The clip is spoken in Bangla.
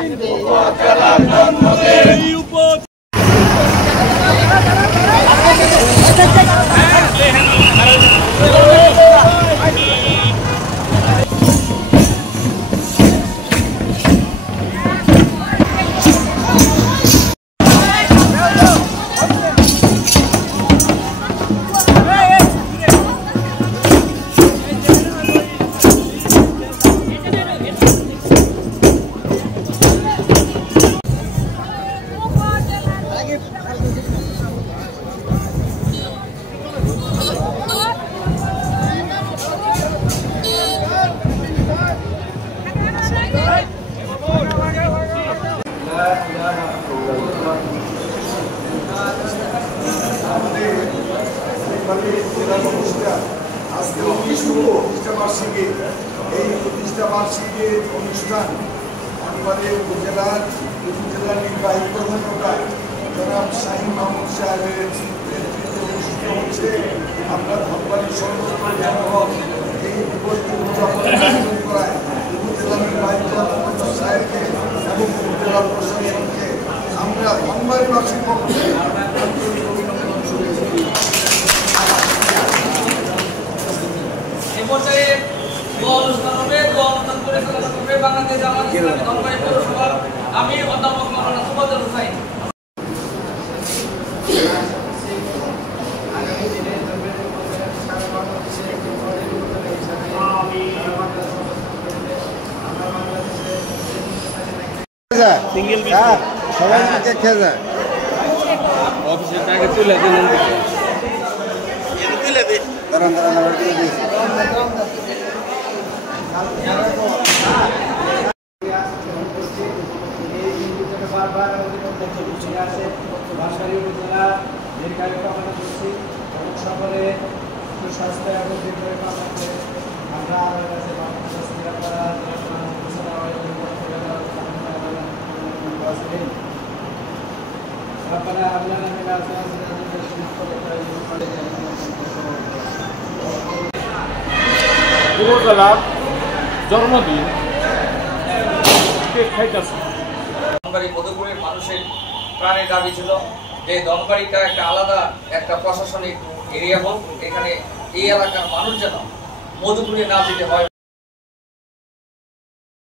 আজকে প্রতিষ্ঠা বার্ষিকীর অনুষ্ঠান আমাদের উপজেলার নির্বাহী কর্মকর্তা জনাব শাহীন মাহমুদ সাহেবের নেতৃত্বে অনুষ্ঠিত হচ্ছে। আমরা ধনবাড়ির সর্বত্র জনগণ এই দিবসটি উদযাপন করায় উপজেলা নির্বাহী কর্মকর্তা সাহেবকে এবং উপজেলা প্রশাসনকে আমরা ধনবাড়িবাসীর পক্ষ থেকে আন্তরিক অভিনন্দন শুভেচ্ছা দিই। বাংলাদেশ জামাত ইসলামী ধনবাড়ি পৌরসভার আমির অধ্যাপক মাওলানা সুবহানুল হুসাইন। সবাই মিলে খেয়ে যায় অফিসের টাকা তুলে দিলেন দাঁড়ান দাঁড়ান সকলে সুস্বাস্থ্য এবং দীর্ঘায়ু কামনা করে আমরা আমার কাছে উপজেলার জন্মদিন কেক খাইতেছে। ধনবাড়ি মধুপুরের মানুষের প্রাণের দাবি ছিল যে ধনবাড়িটা একটা আলাদা একটা প্রশাসনিক এরিয়া হোক, এখানে এই এলাকার মানুষ যেন মধুপুরে না যেতে হয়।